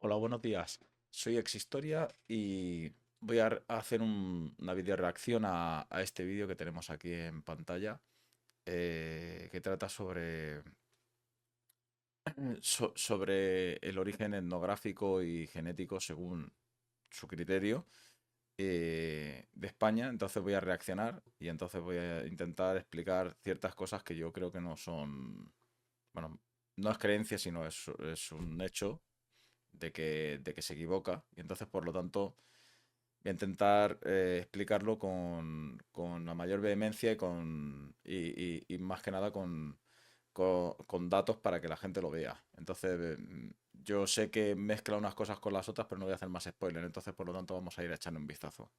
Hola, buenos días. Soy Existoria y voy a hacer una video reacción a este vídeo que tenemos aquí en pantalla, que trata sobre el origen etnográfico y genético según su criterio de España. Entonces voy a reaccionar y entonces voy a intentar explicar ciertas cosas que yo creo que no son, bueno, no es creencia, sino es un hecho de que se equivoca. Y entonces, por lo tanto, voy a intentar explicarlo con la mayor vehemencia y más que nada con datos para que la gente lo vea. Entonces, yo sé que mezcla unas cosas con las otras, pero no voy a hacer más spoiler. Entonces, por lo tanto, vamos a ir echando un vistazo.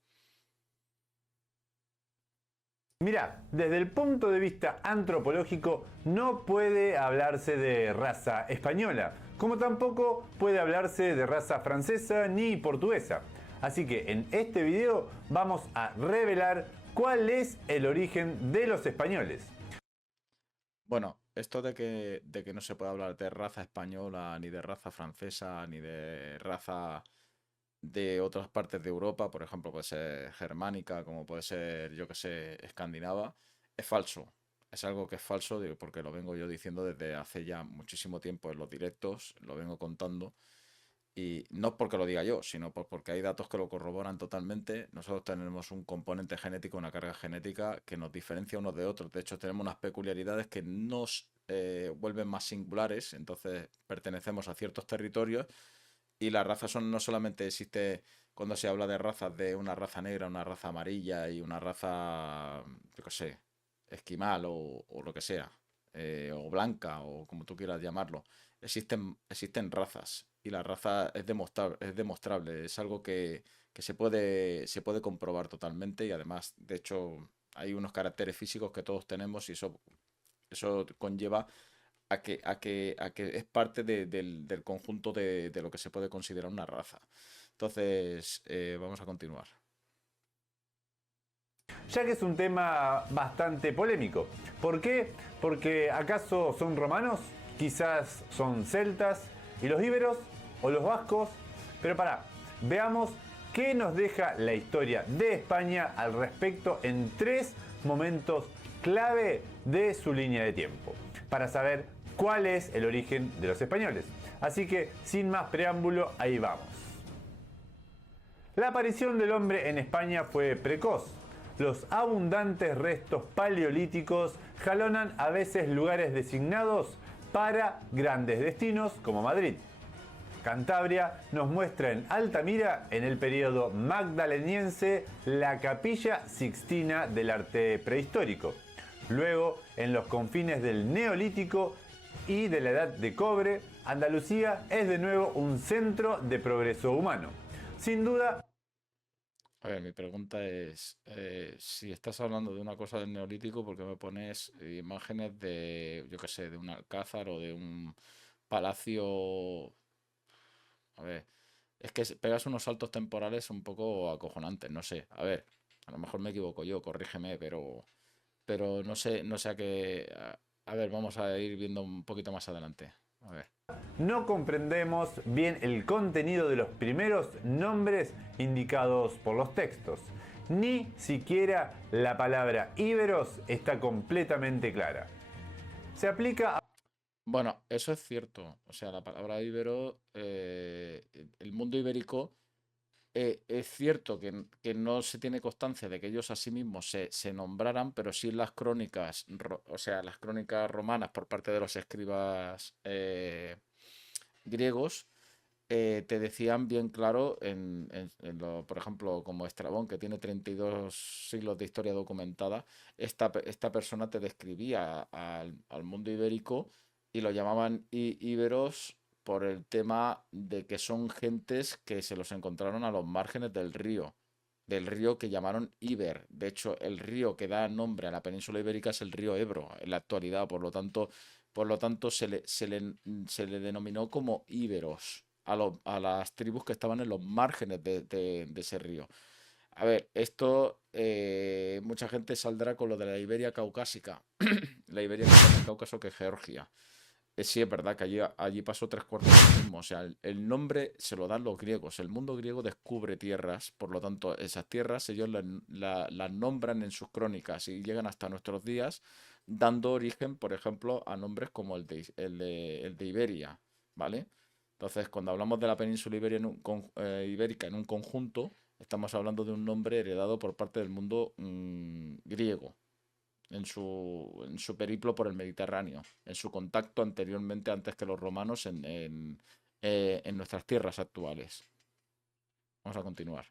Mira, desde el punto de vista antropológico no puede hablarse de raza española, como tampoco puede hablarse de raza francesa ni portuguesa. Así que en este video vamos a revelar cuál es el origen de los españoles. Bueno, esto de que no se puede hablar de raza española, ni de raza francesa, ni de raza de otras partes de Europa, por ejemplo, puede ser germánica, como puede ser, yo que sé, escandinava, es falso. Es algo que es falso porque lo vengo yo diciendo desde hace ya muchísimo tiempo en los directos, lo vengo contando. Y no porque lo diga yo, sino porque hay datos que lo corroboran totalmente. Nosotros tenemos un componente genético, una carga genética que nos diferencia unos de otros. De hecho, tenemos unas peculiaridades que nos vuelven más singulares. Entonces, pertenecemos a ciertos territorios y las razas son, no solamente existe cuando se habla de razas de una raza negra, una raza amarilla y una raza, yo qué sé, esquimal o lo que sea, o blanca o como tú quieras llamarlo. Existen razas y la raza es demostrable, es algo que se puede comprobar totalmente y además, de hecho, hay unos caracteres físicos que todos tenemos y eso conlleva a que es parte del conjunto de lo que se puede considerar una raza. Entonces, vamos a continuar. Ya que es un tema bastante polémico. ¿Por qué? Porque ¿acaso son romanos? Quizás son celtas y los íberos o los vascos. Pero pará, veamos qué nos deja la historia de España al respecto en tres momentos clave de su línea de tiempo, para saber cuál es el origen de los españoles. Así que, sin más preámbulo, ahí vamos. La aparición del hombre en España fue precoz. Los abundantes restos paleolíticos jalonan a veces lugares designados para grandes destinos como Madrid. Cantabria nos muestra en Altamira, en el periodo magdaleniense, la capilla sixtina del arte prehistórico. Luego, en los confines del Neolítico y de la Edad de Cobre, Andalucía es de nuevo un centro de progreso humano. Sin duda, A ver, mi pregunta es, si estás hablando de una cosa del neolítico, ¿por qué me pones imágenes de, yo qué sé, de un alcázar o de un palacio? A ver, es que pegas unos saltos temporales un poco acojonantes, no sé. A ver, a lo mejor me equivoco yo, corrígeme, pero no sé a qué. A ver, vamos a ir viendo un poquito más adelante. A ver. no comprendemos bien el contenido de los primeros nombres indicados por los textos. Ni siquiera la palabra íberos está completamente clara. Se aplica a... Bueno, eso es cierto. O sea, la palabra íbero, el mundo ibérico, es cierto que no se tiene constancia de que ellos a sí mismos se nombraran, pero sí las crónicas, o sea, las crónicas romanas por parte de los escribas griegos te decían bien claro, por ejemplo, como Estrabón, que tiene 32 siglos de historia documentada, esta persona te describía al mundo ibérico y lo llamaban íberos por el tema de que son gentes que se los encontraron a los márgenes del río que llamaron Iber. De hecho, el río que da nombre a la península ibérica es el río Ebro en la actualidad, por lo tanto se le denominó como íberos a las tribus que estaban en los márgenes de ese río. A ver, esto mucha gente saldrá con lo de la Iberia caucásica, la Iberia que está en el Cáucaso, que es Georgia. Sí, es verdad que allí pasó tres cuartos de lo mismo. O sea, el nombre se lo dan los griegos. El mundo griego descubre tierras, por lo tanto, esas tierras ellos las nombran en sus crónicas y llegan hasta nuestros días, dando origen, por ejemplo, a nombres como el de Iberia, ¿vale? Entonces, cuando hablamos de la península ibérica en un conjunto, estamos hablando de un nombre heredado por parte del mundo griego en su periplo por el Mediterráneo, en su contacto anteriormente, antes que los romanos, en nuestras tierras actuales. Vamos a continuar.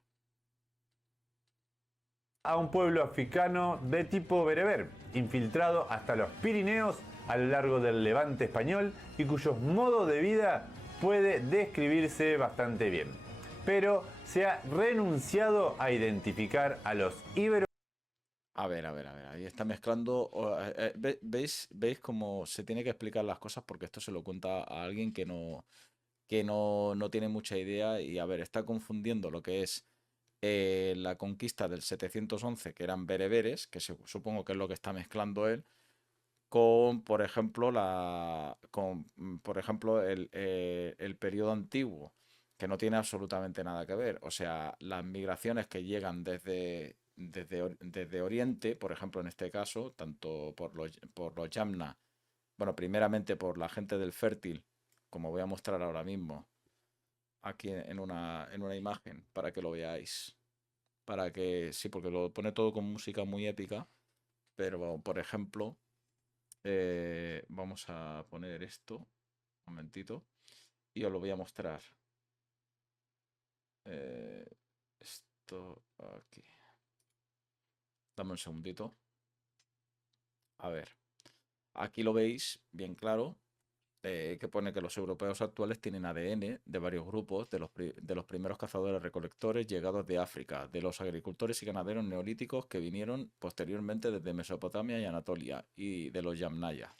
A un pueblo africano de tipo bereber, infiltrado hasta los Pirineos a lo largo del Levante español y cuyo modo de vida puede describirse bastante bien. Pero se ha renunciado a identificar a los íberos. A ver, a ver, a ver. Ahí está mezclando. ¿Veis cómo se tiene que explicar las cosas? Porque esto se lo cuenta a alguien que no tiene mucha idea. Y a ver, está confundiendo lo que es la conquista del 711, que eran bereberes, que supongo que es lo que está mezclando él, con, por ejemplo, por ejemplo, el periodo antiguo, que no tiene absolutamente nada que ver. O sea, las migraciones que llegan desde Oriente, por ejemplo, en este caso, tanto por los Yamna, bueno, primeramente por la gente del Fértil, como voy a mostrar ahora mismo, aquí en una imagen, para que lo veáis. Sí, porque lo pone todo con música muy épica, pero, por ejemplo, vamos a poner esto, un momentito, y os lo voy a mostrar. Eh, esto aquí. Dame un segundito. A ver, aquí lo veis bien claro, que pone que los europeos actuales tienen ADN de varios grupos, de los primeros cazadores-recolectores llegados de África, de los agricultores y ganaderos neolíticos que vinieron posteriormente desde Mesopotamia y Anatolia, y de los Yamnaya.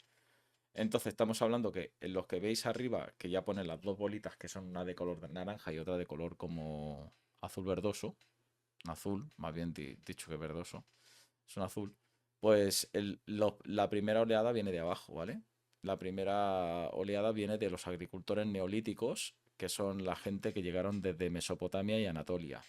Entonces estamos hablando que en los que veis arriba, que ya ponen las dos bolitas, que son una de color naranja y otra de color como azul verdoso, azul, más bien dicho que verdoso, es un azul, pues la primera oleada viene de abajo, ¿vale? La primera oleada viene de los agricultores neolíticos, que son la gente que llegaron desde Mesopotamia y Anatolia.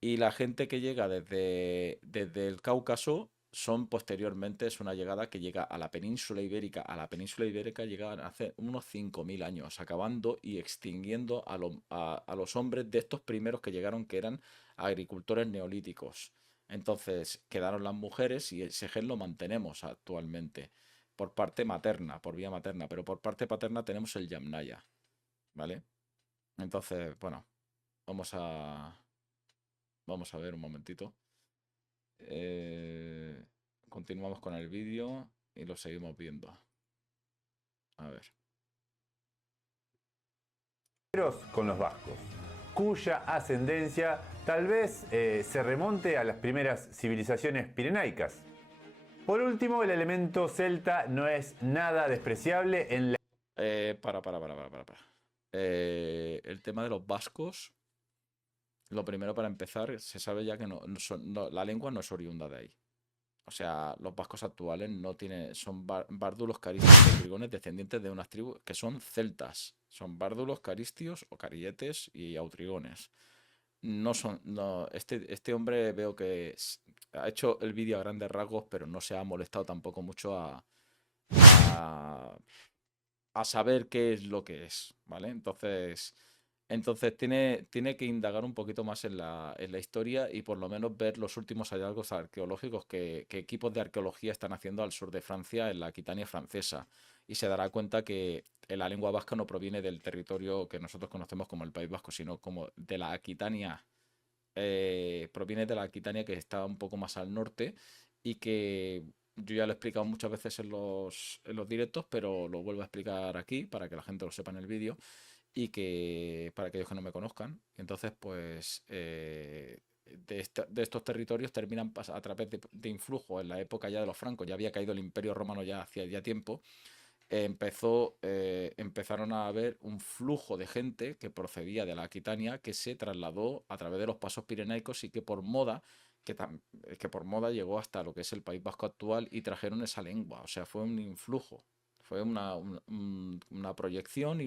Y la gente que llega desde el Cáucaso son posteriormente, es una llegada que llega a la península ibérica. A la península ibérica llegaban hace unos 5.000 años, acabando y extinguiendo a los hombres de estos primeros que llegaron, que eran agricultores neolíticos. Entonces quedaron las mujeres y ese gen lo mantenemos actualmente por parte materna, por vía materna, pero por parte paterna tenemos el Yamnaya, ¿vale? Entonces, bueno, vamos a, vamos a ver un momentito. Eh, continuamos con el vídeo y lo seguimos viendo. A ver. Con los vascos, cuya ascendencia tal vez se remonte a las primeras civilizaciones pirenaicas. Por último, el elemento celta no es nada despreciable en la... Para. El tema de los vascos, lo primero para empezar, se sabe ya que la lengua no es oriunda de ahí. O sea, los vascos actuales no tienen, son bárdulos, caristios y autrigones descendientes de unas tribus que son celtas. Son bárdulos, caristios o carilletes y autrigones. No son, no, este hombre veo que ha hecho el vídeo a grandes rasgos, pero no se ha molestado tampoco mucho a, a saber qué es lo que es, ¿vale? Entonces tiene que indagar un poquito más en la historia y por lo menos ver los últimos hallazgos arqueológicos que equipos de arqueología están haciendo al sur de Francia, en la Aquitania francesa. Y se dará cuenta que la lengua vasca no proviene del territorio que nosotros conocemos como el País Vasco, sino como de la Aquitania. Proviene de la Aquitania, que está un poco más al norte y que yo ya lo he explicado muchas veces en los directos, pero lo vuelvo a explicar aquí para que la gente lo sepa en el vídeo y que para aquellos que no me conozcan. Entonces, pues de estos territorios terminan a través de influjo en la época ya de los francos. Ya había caído el Imperio Romano ya hacía ya tiempo. Empezaron a haber un flujo de gente que procedía de la Aquitania, que se trasladó a través de los pasos pirenaicos y que por moda llegó hasta lo que es el País Vasco actual y trajeron esa lengua. O sea, fue un influjo. Fue una proyección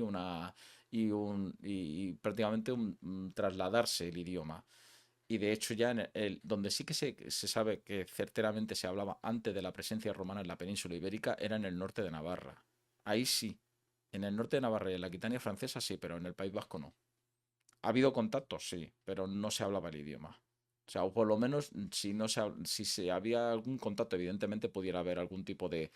y prácticamente un trasladarse el idioma. Y de hecho ya donde sí que se sabe que certeramente se hablaba antes de la presencia romana en la península ibérica era en el norte de Navarra. Ahí sí. En el norte de Navarra y en la Aquitania francesa sí, pero en el País Vasco no. Ha habido contactos, sí, pero no se hablaba el idioma. O sea, o por lo menos si no si se había algún contacto, evidentemente pudiera haber algún tipo de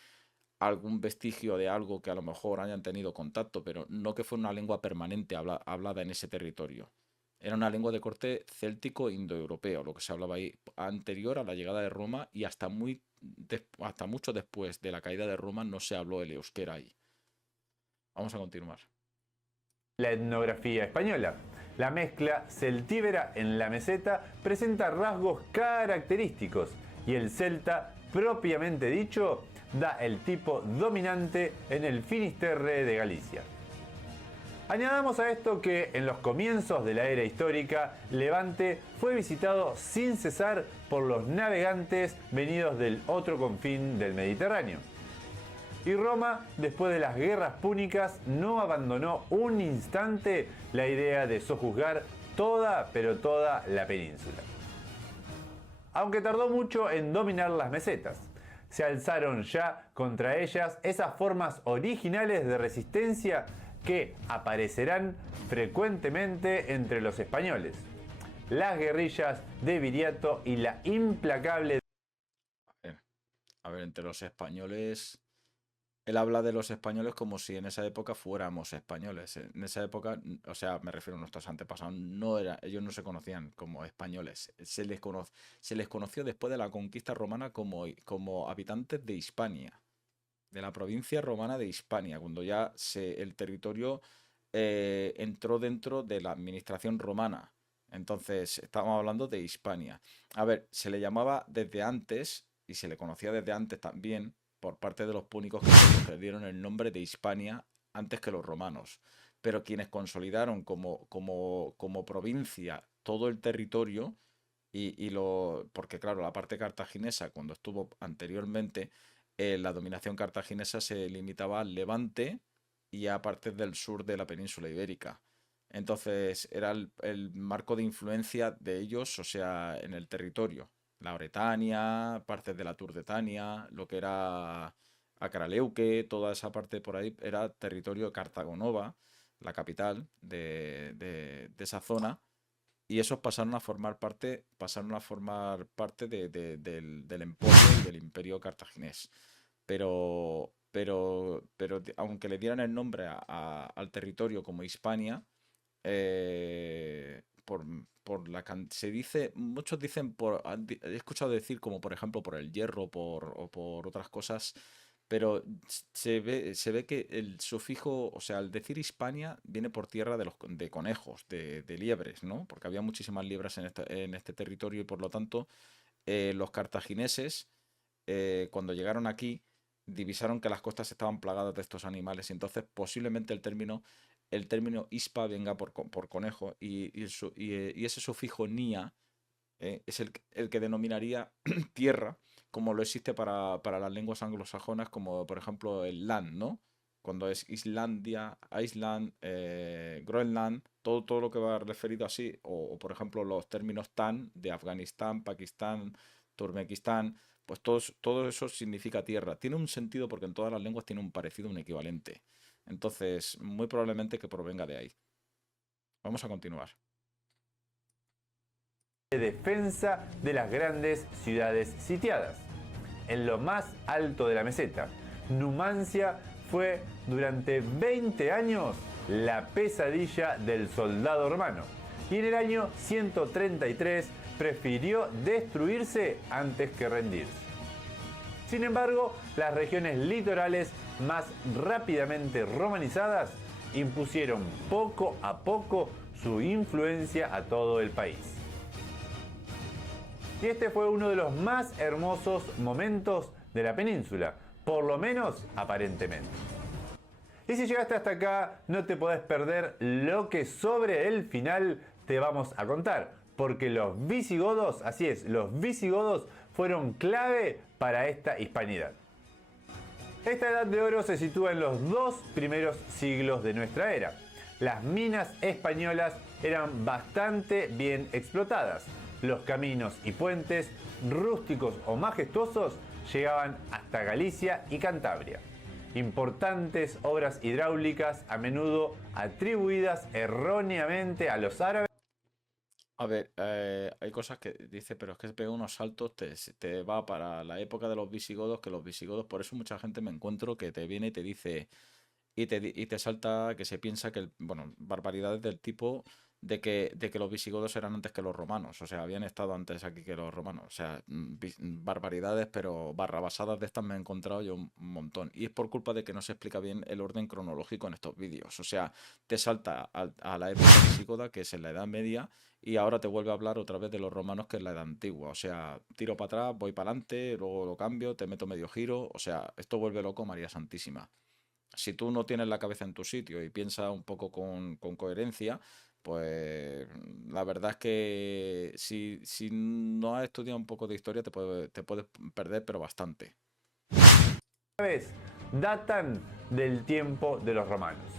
algún vestigio de algo que a lo mejor hayan tenido contacto, pero no que fuera una lengua permanente hablada en ese territorio. Era una lengua de corte céltico indoeuropeo, lo que se hablaba ahí anterior a la llegada de Roma y hasta mucho después de la caída de Roma no se habló el euskera ahí. Vamos a continuar. La etnografía española. La mezcla celtíbera en la meseta presenta rasgos característicos y el celta propiamente dicho da el tipo dominante en el Finisterre de Galicia. Añadamos a esto que en los comienzos de la era histórica, Levante fue visitado sin cesar por los navegantes venidos del otro confín del Mediterráneo. Y Roma, después de las guerras púnicas, no abandonó un instante la idea de sojuzgar toda, pero toda la península. Aunque tardó mucho en dominar las mesetas, se alzaron ya contra ellas esas formas originales de resistencia que aparecerán frecuentemente entre los españoles. Las guerrillas de Viriato y la implacable... A ver, entre los españoles... Él habla de los españoles como si en esa época fuéramos españoles. En esa época, o sea, me refiero a nuestros antepasados, ellos no se conocían como españoles. Se les conoció después de la conquista romana como habitantes de Hispania, de la provincia romana de Hispania, cuando ya el territorio entró dentro de la administración romana. Entonces, estamos hablando de Hispania. A ver, se le llamaba desde antes, y se le conocía desde antes también, por parte de los púnicos que dieron el nombre de Hispania antes que los romanos. Pero quienes consolidaron como provincia todo el territorio, porque claro, la parte cartaginesa, cuando estuvo anteriormente, la dominación cartaginesa se limitaba al Levante y a partes del sur de la península ibérica. Entonces era el marco de influencia de ellos, o sea, en el territorio. La Bretania, partes de la Turdetania, lo que era Acaraleuque, toda esa parte por ahí era territorio de Cartagonova, la capital de esa zona, y esos pasaron a formar parte del emporio y del imperio cartaginés. Pero aunque le dieran el nombre al territorio como Hispania, se dice, muchos dicen, he escuchado decir como por ejemplo por el hierro o por otras cosas, pero se ve que el sufijo, o sea, al decir Hispania viene por tierra de conejos, de liebres, ¿no? Porque había muchísimas liebres en este territorio y por lo tanto los cartagineses, cuando llegaron aquí, divisaron que las costas estaban plagadas de estos animales y entonces posiblemente el término ispa venga por conejo y ese sufijo nia es el que denominaría tierra, como lo existe para las lenguas anglosajonas, como por ejemplo el land, ¿no? Cuando es Islandia, Iceland, Groenland, todo lo que va referido así, o por ejemplo los términos tan de Afganistán, Pakistán, Turkmenistán, pues todo eso significa tierra. Tiene un sentido porque en todas las lenguas tiene un parecido, un equivalente. Entonces, muy probablemente que provenga de ahí. Vamos a continuar. De defensa de las grandes ciudades sitiadas. En lo más alto de la meseta, Numancia fue durante 20 años la pesadilla del soldado romano y en el año 133 prefirió destruirse antes que rendirse. Sin embargo, las regiones litorales más rápidamente romanizadas impusieron poco a poco su influencia a todo el país. Y este fue uno de los más hermosos momentos de la península, por lo menos aparentemente. Y si llegaste hasta acá, no te podés perder lo que sobre el final te vamos a contar, porque los visigodos, así es, los visigodos fueron clave para esta hispanidad. Esta edad de oro se sitúa en los 2 primeros siglos de nuestra era. Las minas españolas eran bastante bien explotadas. Los caminos y puentes, rústicos o majestuosos, llegaban hasta Galicia y Cantabria. Importantes obras hidráulicas, a menudo atribuidas erróneamente a los árabes. A ver, hay cosas que dice, pero es que se pega unos saltos, te va para la época de los visigodos, que los visigodos, por eso mucha gente me encuentro que te viene y te dice, y te salta que se piensa que, bueno, barbaridades del tipo de que los visigodos eran antes que los romanos, o sea, habían estado antes aquí que los romanos, o sea, barbaridades, pero barrabasadas de estas me he encontrado yo un montón, y es por culpa de que no se explica bien el orden cronológico en estos vídeos, o sea, te salta a la época visigoda, que es en la Edad Media, y ahora te vuelve a hablar otra vez de los romanos, que es la Edad Antigua, o sea, tiro para atrás, voy para adelante, luego lo cambio, te meto medio giro, o sea, esto vuelve loco María Santísima. Si tú no tienes la cabeza en tu sitio y piensas un poco con coherencia, pues la verdad es que si no has estudiado un poco de historia te puedes perder, pero bastante. Datan del tiempo de los romanos.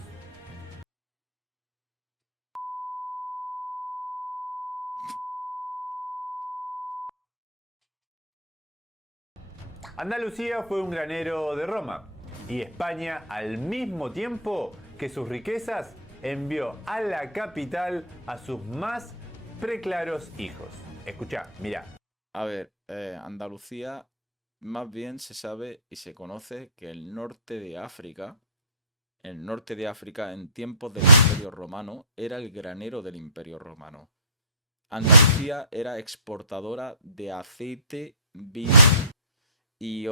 Andalucía fue un granero de Roma y España, al mismo tiempo que sus riquezas, envió a la capital a sus más preclaros hijos. Escucha, mira. A ver, Andalucía más bien se sabe y se conoce que el norte de África en tiempos del Imperio Romano era el granero del Imperio Romano. Andalucía era exportadora de aceite, vino y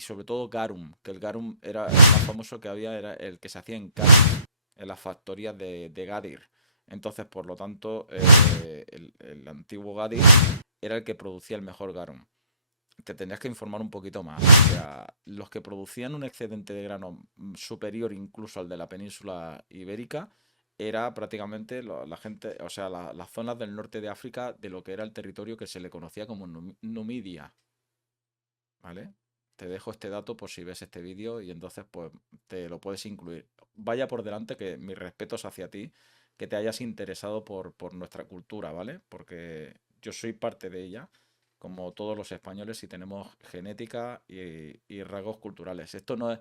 sobre todo garum, que el garum era el más famoso que había, era el que se hacía en Cádiz, en las factorías de Gadir. Entonces, por lo tanto, el antiguo Gadir era el que producía el mejor garum. Te tendrías que informar un poquito más. O sea, los que producían un excedente de grano superior incluso al de la península ibérica era prácticamente la gente, o sea, las zonas del norte de África, de lo que era el territorio que se le conocía como Numidia. ¿Vale? Te dejo este dato por si ves este vídeo y entonces pues te lo puedes incluir. Vaya por delante que mis respetos hacia ti, que te hayas interesado por nuestra cultura, ¿vale? Porque yo soy parte de ella, como todos los españoles, y tenemos genética y rasgos culturales. Esto no es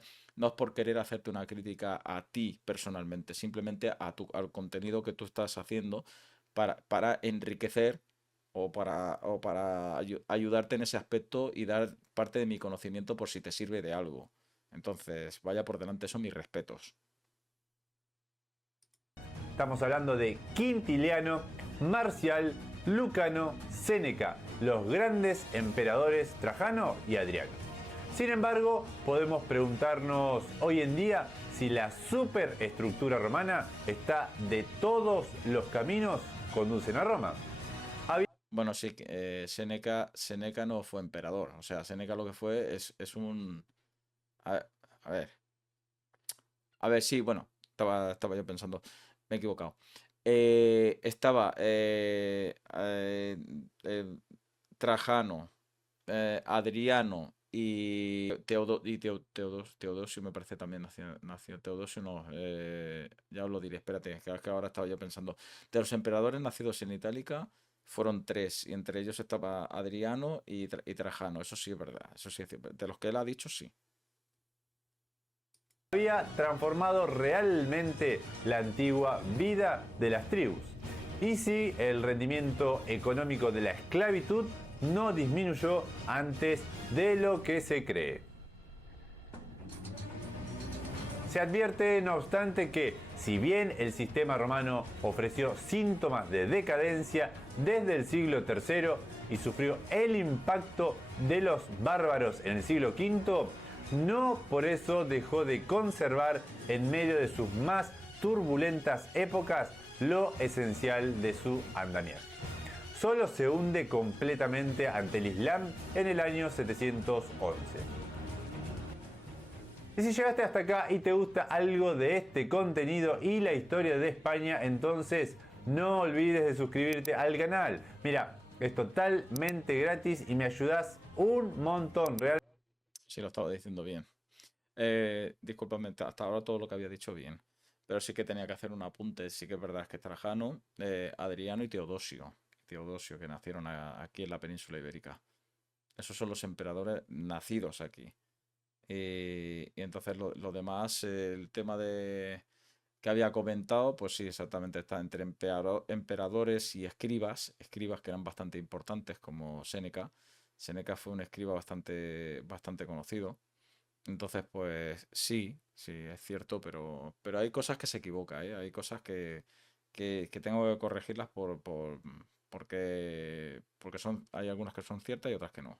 por querer hacerte una crítica a ti personalmente, simplemente al contenido que tú estás haciendo para enriquecer o para ayudarte en ese aspecto y dar parte de mi conocimiento por si te sirve de algo. Entonces, vaya por delante eso, mis respetos. Estamos hablando de Quintiliano, Marcial, Lucano, Séneca, los grandes emperadores Trajano y Adriano. Sin embargo, podemos preguntarnos hoy en día si la superestructura romana está de todos los caminos conducen a Roma. Bueno, sí, Séneca no fue emperador. O sea, Séneca lo que fue es un... A, a ver. A ver, sí, bueno, estaba yo pensando. Me he equivocado. Estaba Trajano, Adriano y, Teodosio me parece también nació Teodosio, no, ya os lo diré, espérate, que ahora estaba yo pensando. De los emperadores nacidos en Itálica fueron tres, y entre ellos estaba Adriano y Trajano, eso sí es verdad, eso sí es cierto. De los que él ha dicho, sí. Había transformado realmente la antigua vida de las tribus. Y si el rendimiento económico de la esclavitud no disminuyó antes de lo que se cree. Se advierte, no obstante, que si bien el sistema romano ofreció síntomas de decadencia desde el siglo III y sufrió el impacto de los bárbaros en el siglo V, no por eso dejó de conservar en medio de sus más turbulentas épocas lo esencial de su andamiaje. Solo se hunde completamente ante el Islam en el año 711. Y si llegaste hasta acá y te gusta algo de este contenido y la historia de España, entonces no olvides de suscribirte al canal. Mira, es totalmente gratis y me ayudas un montón. Sí, lo estaba diciendo bien. Discúlpame, hasta ahora todo lo que había dicho bien. Pero sí que tenía que hacer un apunte. Sí que es verdad que Trajano, Adriano y Teodosio. Teodosio, que nacieron aquí en la península ibérica. Esos son los emperadores nacidos aquí. Y entonces lo demás, el tema de que había comentado, pues sí, exactamente está entre emperadores y escribas, escribas que eran bastante importantes como Séneca. Séneca fue un escriba bastante conocido. Entonces, pues sí, sí, es cierto, pero hay cosas que se equivoca, ¿eh? Hay cosas que tengo que corregirlas porque hay algunas que son ciertas y otras que no.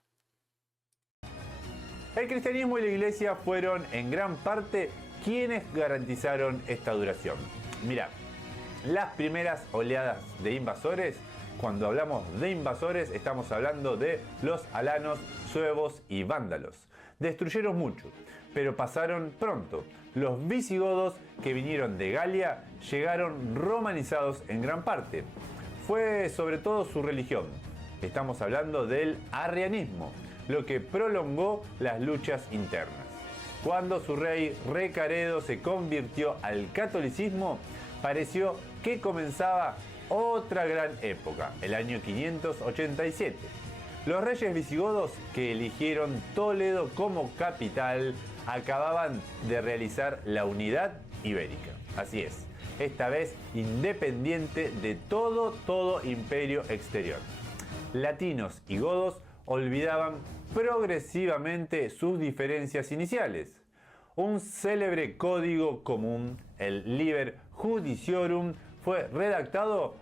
El cristianismo y la iglesia fueron en gran parte quienes garantizaron esta duración. Mirá, las primeras oleadas de invasores, cuando hablamos de invasores estamos hablando de los alanos, suevos y vándalos. Destruyeron mucho, pero pasaron pronto. Los visigodos que vinieron de Galia llegaron romanizados en gran parte. Fue sobre todo su religión. Estamos hablando del arrianismo, lo que prolongó las luchas internas. Cuando su rey Recaredo se convirtió al catolicismo, pareció que comenzaba otra gran época, el año 587. Los reyes visigodos que eligieron Toledo como capital acababan de realizar la unidad ibérica. Así es, esta vez independiente de todo imperio exterior. Latinos y godos olvidaban progresivamente sus diferencias iniciales. Un célebre código común, el Liber Judiciorum, fue redactado.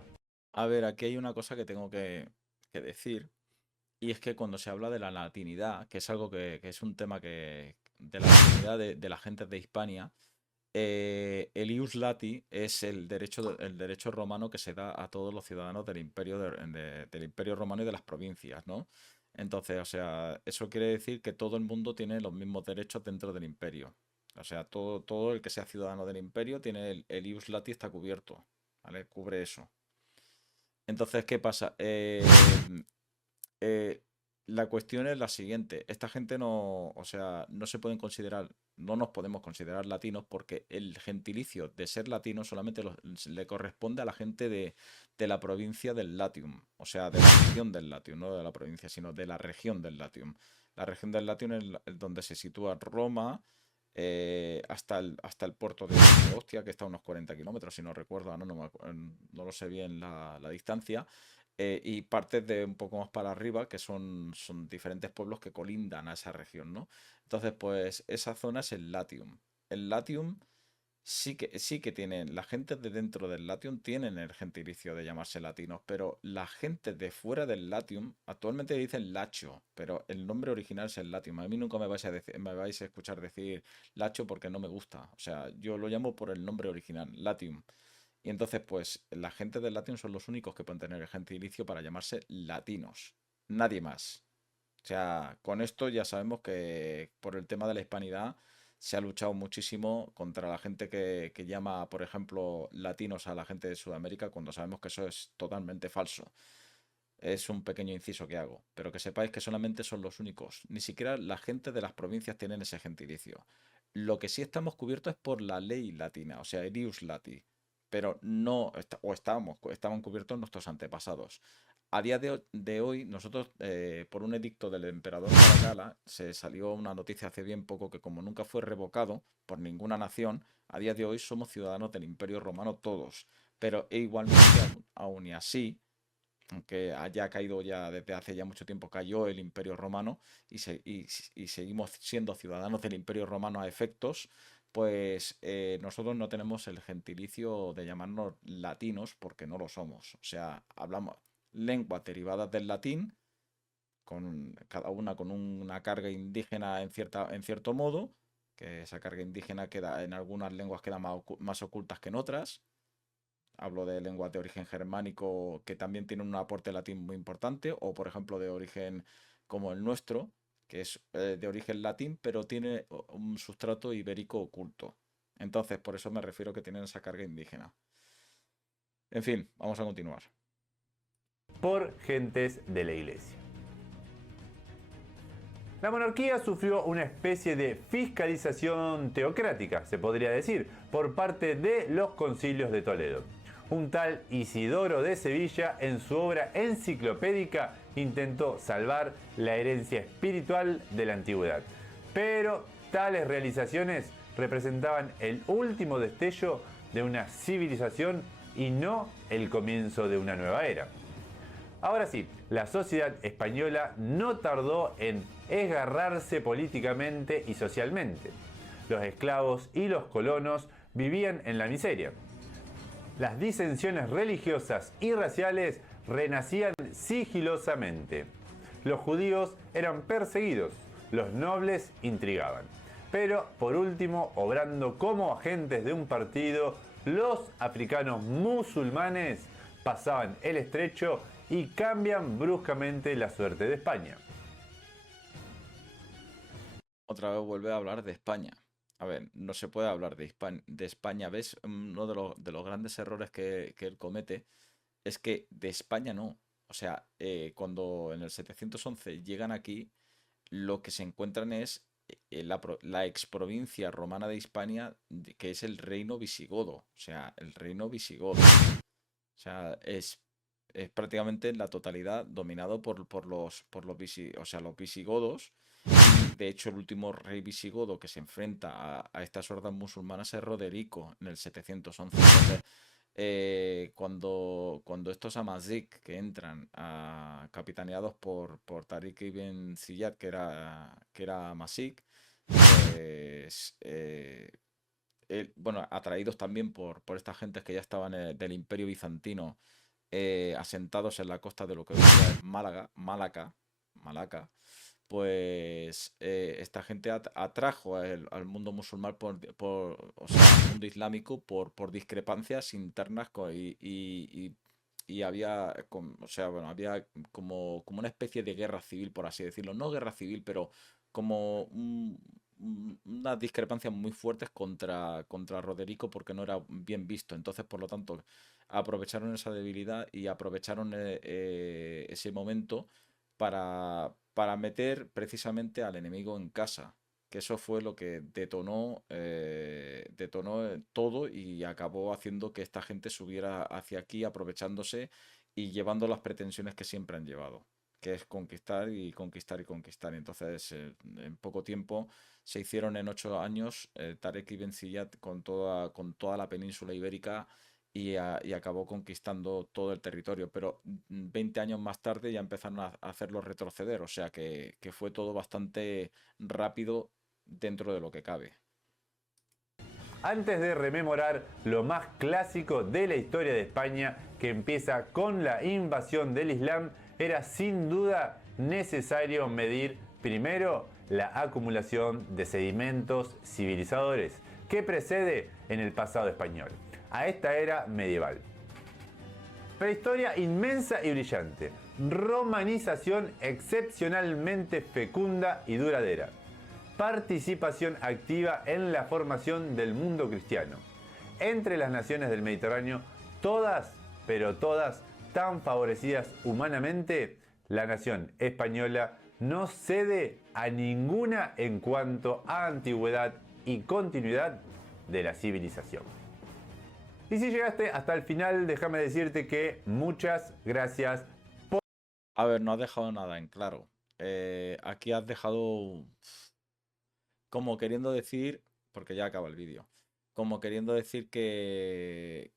A ver, aquí hay una cosa que tengo que decir, y es que cuando se habla de la latinidad, que es algo que es un tema de la latinidad de la gente de Hispania, el ius lati es el derecho romano que se da a todos los ciudadanos del imperio, del imperio romano y de las provincias, ¿no? Entonces, o sea, eso quiere decir que todo el mundo tiene los mismos derechos dentro del imperio. O sea, todo el que sea ciudadano del imperio tiene el ius lati está cubierto, ¿vale? Cubre eso. Entonces, ¿qué pasa? Eh, la cuestión es la siguiente. Esta gente no, o sea, no se pueden considerar, no nos podemos considerar latinos porque el gentilicio de ser latino solamente le corresponde a la gente de la provincia del Latium, o sea, de la región del Latium, no de la provincia, sino de la región del Latium. La región del Latium es donde se sitúa Roma, hasta el puerto de Ostia, que está a unos 40 kilómetros, si no recuerdo, no lo sé bien la distancia, y partes de un poco más para arriba, que son diferentes pueblos que colindan a esa región, ¿no? Entonces, pues esa zona es el Latium. El Latium sí que tienen, la gente de dentro del Latium tienen el gentilicio de llamarse latinos, pero la gente de fuera del Latium actualmente dicen Lacho, pero el nombre original es el Latium. A mí nunca me vais a escuchar decir Lacho porque no me gusta. O sea, yo lo llamo por el nombre original, Latium. Y entonces, pues, la gente del Latium son los únicos que pueden tener el gentilicio para llamarse latinos. Nadie más. O sea, con esto ya sabemos que por el tema de la hispanidad se ha luchado muchísimo contra la gente que llama, por ejemplo, latinos a la gente de Sudamérica, cuando sabemos que eso es totalmente falso. Es un pequeño inciso que hago, pero que sepáis que solamente son los únicos. Ni siquiera la gente de las provincias tienen ese gentilicio. Lo que sí estamos cubiertos es por la ley latina, o sea, el ius lati, pero no, estaban cubiertos nuestros antepasados. A día de hoy, nosotros, por un edicto del emperador Caracalla, se salió una noticia hace bien poco que como nunca fue revocado por ninguna nación, a día de hoy somos ciudadanos del Imperio Romano todos. Pero igualmente, aún y así, aunque haya caído ya desde hace ya mucho tiempo, cayó el Imperio Romano y seguimos siendo ciudadanos del Imperio Romano a efectos, pues nosotros no tenemos el gentilicio de llamarnos latinos porque no lo somos. O sea, hablamos lenguas derivadas del latín, cada una con una carga indígena en cierto modo, que esa carga indígena queda en algunas lenguas queda más ocultas que en otras. Hablo de lenguas de origen germánico que también tienen un aporte latín muy importante, o por ejemplo de origen como el nuestro, que es de origen latín, pero tiene un sustrato ibérico oculto. Entonces, por eso me refiero que tienen esa carga indígena. En fin, vamos a continuar. Por gentes de la iglesia. La monarquía sufrió una especie de fiscalización teocrática, se podría decir, por parte de los concilios de Toledo. Un tal Isidoro de Sevilla, en su obra enciclopédica, intentó salvar la herencia espiritual de la antigüedad. Pero tales realizaciones representaban el último destello de una civilización y no el comienzo de una nueva era. Ahora sí, la sociedad española no tardó en esgarrarse políticamente y socialmente. Los esclavos y los colonos vivían en la miseria. Las disensiones religiosas y raciales renacían sigilosamente. Los judíos eran perseguidos, los nobles intrigaban. Pero, por último, obrando como agentes de un partido, los africanos musulmanes pasaban el estrecho y cambian bruscamente la suerte de España. Otra vez vuelve a hablar de España. A ver, no se puede hablar de España. ¿Ves? Uno de los grandes errores que él comete es que de España no. O sea, cuando en el 711 llegan aquí, lo que se encuentran es la exprovincia romana de Hispania, que es el reino visigodo. O sea, el reino visigodo. O sea, es prácticamente en la totalidad dominado los visigodos. De hecho, el último rey visigodo que se enfrenta a estas hordas musulmanas es Roderico en el 711. Entonces, cuando estos Amazic que entran capitaneados por Tariq ibn Ziyad, que era Amazic, pues, bueno, atraídos también por estas gentes que ya estaban del Imperio Bizantino, asentados en la costa de lo que hoy día es Malaca, pues esta gente atrajo al mundo musulmán o sea, al mundo islámico por discrepancias internas y había, o sea, bueno, había como una especie de guerra civil, por así decirlo. No guerra civil, pero como unas discrepancias muy fuertes contra Roderico porque no era bien visto. Entonces, por lo tanto, aprovecharon esa debilidad y aprovecharon ese momento para meter precisamente al enemigo en casa. Que eso fue lo que detonó todo y acabó haciendo que esta gente subiera hacia aquí, aprovechándose y llevando las pretensiones que siempre han llevado, que es conquistar y conquistar y conquistar. Entonces, en poco tiempo se hicieron en 8 años Tarek ibn Ziyad con toda la península ibérica y acabó conquistando todo el territorio. Pero 20 años más tarde ya empezaron a hacerlo retroceder, o sea que fue todo bastante rápido dentro de lo que cabe. Antes de rememorar lo más clásico de la historia de España, que empieza con la invasión del Islam, era sin duda necesario medir primero la acumulación de sedimentos civilizadores que precede en el pasado español a esta era medieval. Prehistoria inmensa y brillante, romanización excepcionalmente fecunda y duradera, participación activa en la formación del mundo cristiano. Entre las naciones del Mediterráneo, todas, pero todas, tan favorecidas humanamente, la nación española no cede a ninguna en cuanto a antigüedad y continuidad de la civilización. Y si llegaste hasta el final, déjame decirte que muchas gracias por... A ver, no has dejado nada en claro. Aquí has dejado como queriendo decir, porque ya acaba el vídeo, como queriendo decir que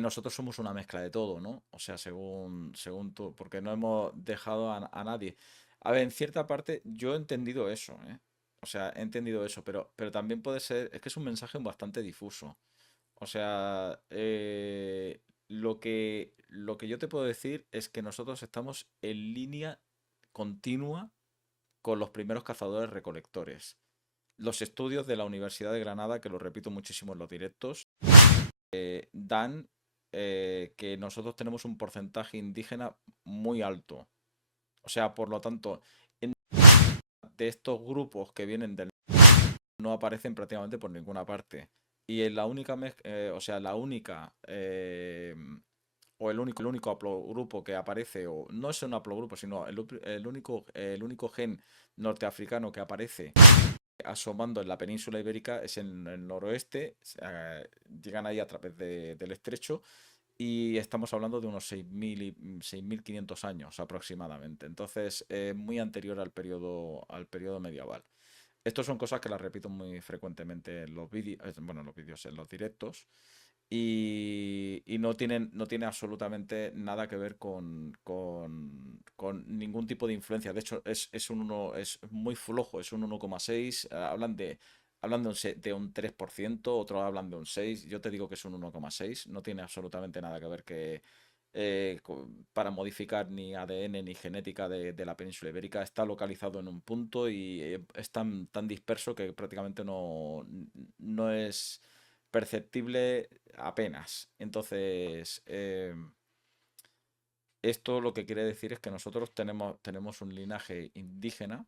nosotros somos una mezcla de todo, ¿no? O sea, según tú, porque no hemos dejado a nadie. A ver, en cierta parte yo he entendido eso, ¿eh? O sea, he entendido eso, pero también puede ser, es que es un mensaje bastante difuso. O sea, lo que yo te puedo decir es que nosotros estamos en línea continua con los primeros cazadores recolectores. Los estudios de la Universidad de Granada, que lo repito muchísimo en los directos, dan que nosotros tenemos un porcentaje indígena muy alto. O sea, por lo tanto, de estos grupos que vienen del no aparecen prácticamente por ninguna parte. Y en la única, o sea, la única o el único haplogrupo que aparece, o no es un haplogrupo, sino el único gen norteafricano que aparece asomando en la península ibérica es en el noroeste, llegan ahí a través del estrecho y estamos hablando de unos 6.500 años aproximadamente. Entonces, muy anterior al periodo medieval. Estos son cosas que las repito muy frecuentemente en los vídeos, bueno, en los vídeos, en los directos, y no tiene absolutamente nada que ver con ningún tipo de influencia. De hecho, es muy flojo, es un 1,6. Hablan de un 3%, otros hablan de un 6%. Yo te digo que es un 1,6. No tiene absolutamente nada que ver para modificar ni ADN ni genética de la península ibérica. Está localizado en un punto y es tan disperso que prácticamente no es perceptible apenas. Entonces, esto lo que quiere decir es que nosotros tenemos un linaje indígena.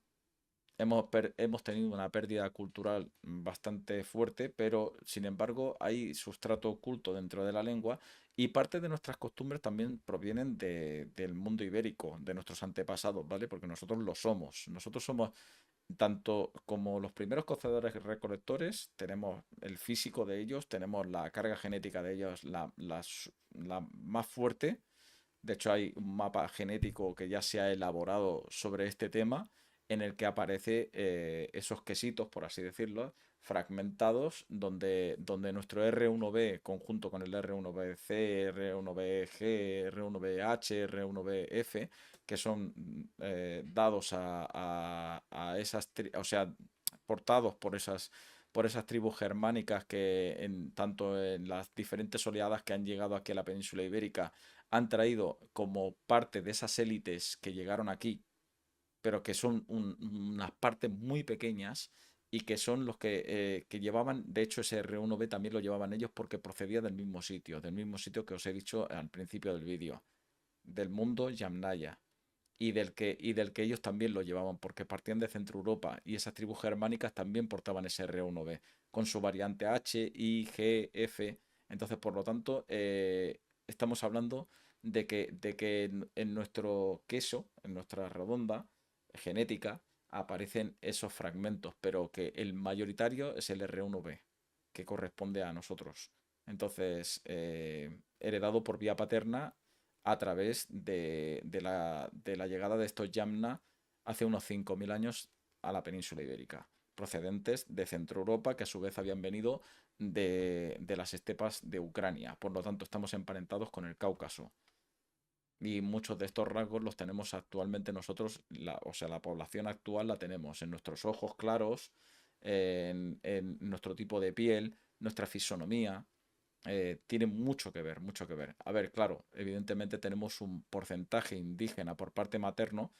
Hemos tenido una pérdida cultural bastante fuerte, pero sin embargo hay sustrato oculto dentro de la lengua y parte de nuestras costumbres también provienen del mundo ibérico, de nuestros antepasados, ¿vale? Porque nosotros lo somos. Nosotros somos tanto como los primeros cazadores recolectores, tenemos el físico de ellos, tenemos la carga genética de ellos, la más fuerte. De hecho, hay un mapa genético que ya se ha elaborado sobre este tema, en el que aparece esos quesitos, por así decirlo, fragmentados, donde nuestro R1B conjunto con el R1BC, R1BG, R1BH, R1BF, que son dados a esas, o sea, portados por esas tribus germánicas que tanto en las diferentes oleadas que han llegado aquí a la península ibérica han traído como parte de esas élites que llegaron aquí, pero que son unas partes muy pequeñas y que son los que llevaban, de hecho ese R1B también lo llevaban ellos porque procedía del mismo sitio que os he dicho al principio del vídeo, del mundo Yamnaya. Y del que ellos también lo llevaban, porque partían de Centro Europa y esas tribus germánicas también portaban ese R1B, con su variante H, I, G, F. Entonces, por lo tanto, estamos hablando de que en nuestro queso, en nuestra redonda genética, aparecen esos fragmentos, pero que el mayoritario es el R1B, que corresponde a nosotros. Entonces, heredado por vía paterna a través de la llegada de estos Yamna hace unos 5.000 años a la península ibérica, procedentes de Centro Europa, que a su vez habían venido de las estepas de Ucrania. Por lo tanto, estamos emparentados con el Cáucaso. Y muchos de estos rasgos los tenemos actualmente nosotros, o sea, la población actual la tenemos en nuestros ojos claros, en nuestro tipo de piel, nuestra fisonomía, tiene mucho que ver, mucho que ver. A ver, claro, evidentemente tenemos un porcentaje indígena por parte materno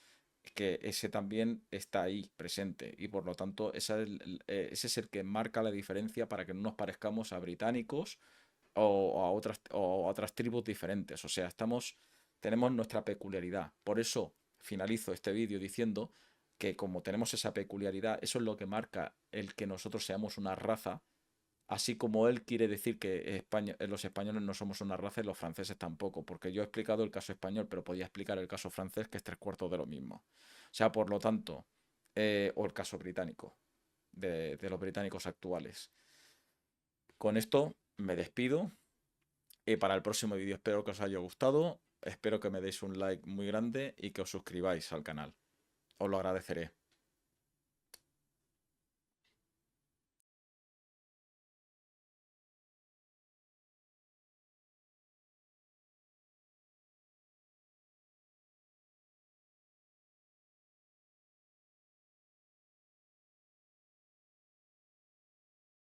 que ese también está ahí presente y por lo tanto ese es el que marca la diferencia para que no nos parezcamos a británicos o a otras tribus diferentes. O sea, tenemos nuestra peculiaridad. Por eso finalizo este vídeo diciendo que como tenemos esa peculiaridad, eso es lo que marca el que nosotros seamos una raza. Así como él quiere decir que los españoles no somos una raza y los franceses tampoco, porque yo he explicado el caso español, pero podía explicar el caso francés, que es tres cuartos de lo mismo. O sea, por lo tanto, o el caso británico, de los británicos actuales. Con esto me despido y para el próximo vídeo espero que os haya gustado, espero que me deis un like muy grande y que os suscribáis al canal. Os lo agradeceré.